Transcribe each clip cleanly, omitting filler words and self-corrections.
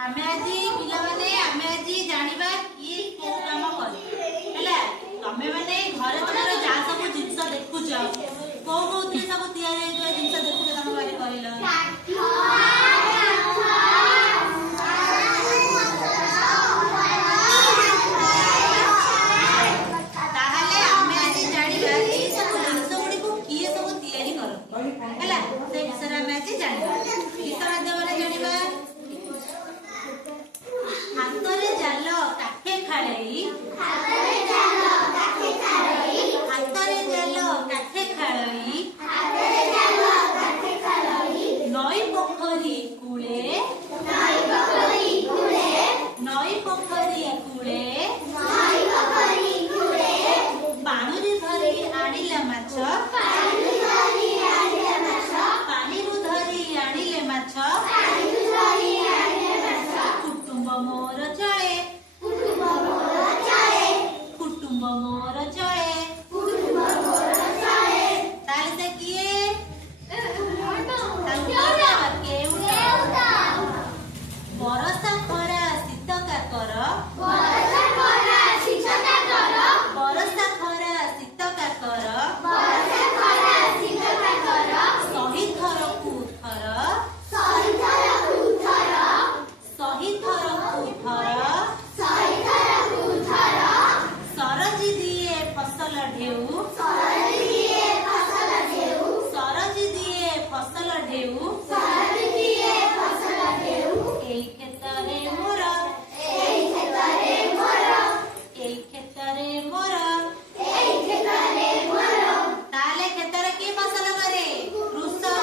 आमे आजी पिला माने आमे आजी जानिबा कि को काम करे हैला तमे माने घरे तमरो जा सब जिंस देखुछ को कोथि सब तयार हे जिंस देखुछ तम बारे करिलो ताहाले आमे आजी जानिबा ए सब जिंस गुडी को किए सब तयारी करो हैला से विषय आमे आजी जानिबा किस माध्यम रे जानिबा हातरे जाल काठे खाळई हातरे जाल काठे खाळई हातरे जाल काठे खाळई हातरे जाल काठे खाळई नई पोखरी कूळे नई पोखरी कूळे नई पोखरी कूळे नई पोखरी कूळे पाणीरे धरी आनिले माछ पाणीरे धरी आनिले माछ पाणीरु धरी आनिले माछ पाणीरु धरी आनिले माछ कुटुंब मोर चळे कुटुंब मोर चळे कुटुंब मोर चळे कुटुंब मोर चळे ताले से किए बरसा खरा शीत काकर बरसा खरा शीत काकर बरसा खरा शीत काकर बरसा खरा शीत काकर सही थर कुथर सही थर कुथर सही थर कुथर सही थर कुथर सरजी दिए फसल ढेउ सरजी दिए फसल ढेउ सरजी दिए फसल ढेउ सरजी दिए फसल ढेउ एई खेतरे मोर एई खेतरे मोर एई खेतरे मोर एई खेतरे मोर ताले खेतरे की फसल करे कृषक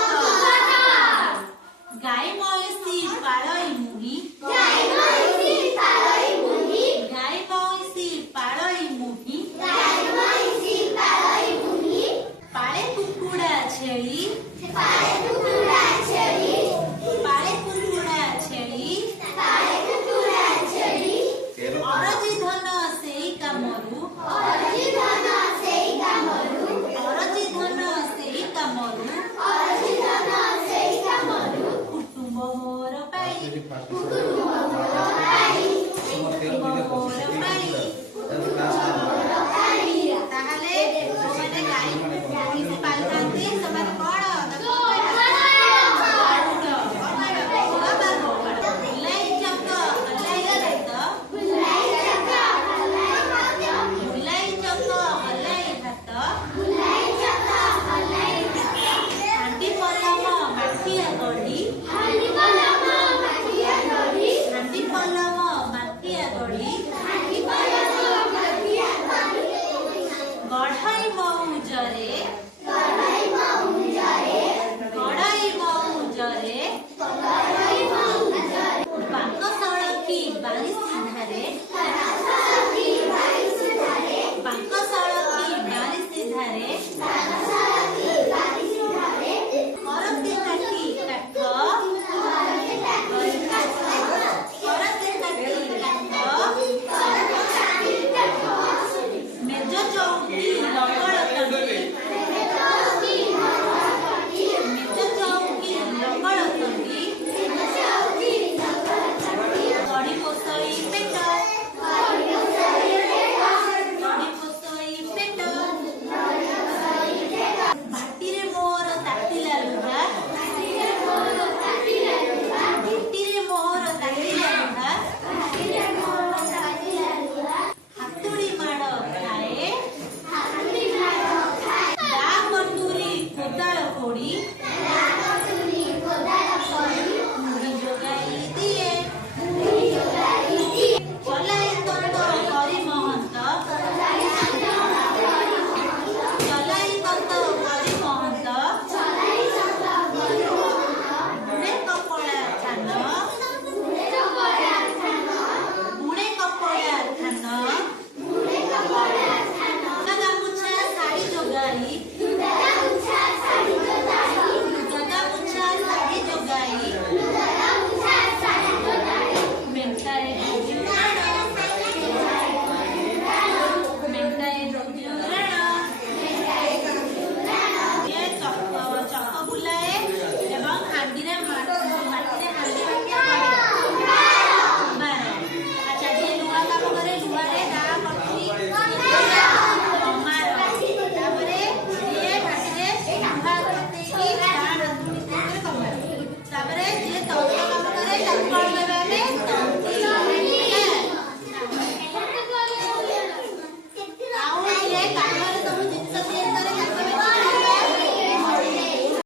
गाय मईसी पाळई मुही गाय मईसी पाळई मुही गाय मईसी पाळई मुही गाय मईसी पाळई मुही पाळे कुकुडा छेळी पाळे कुकुडा छेळी ଉତ୍କଳ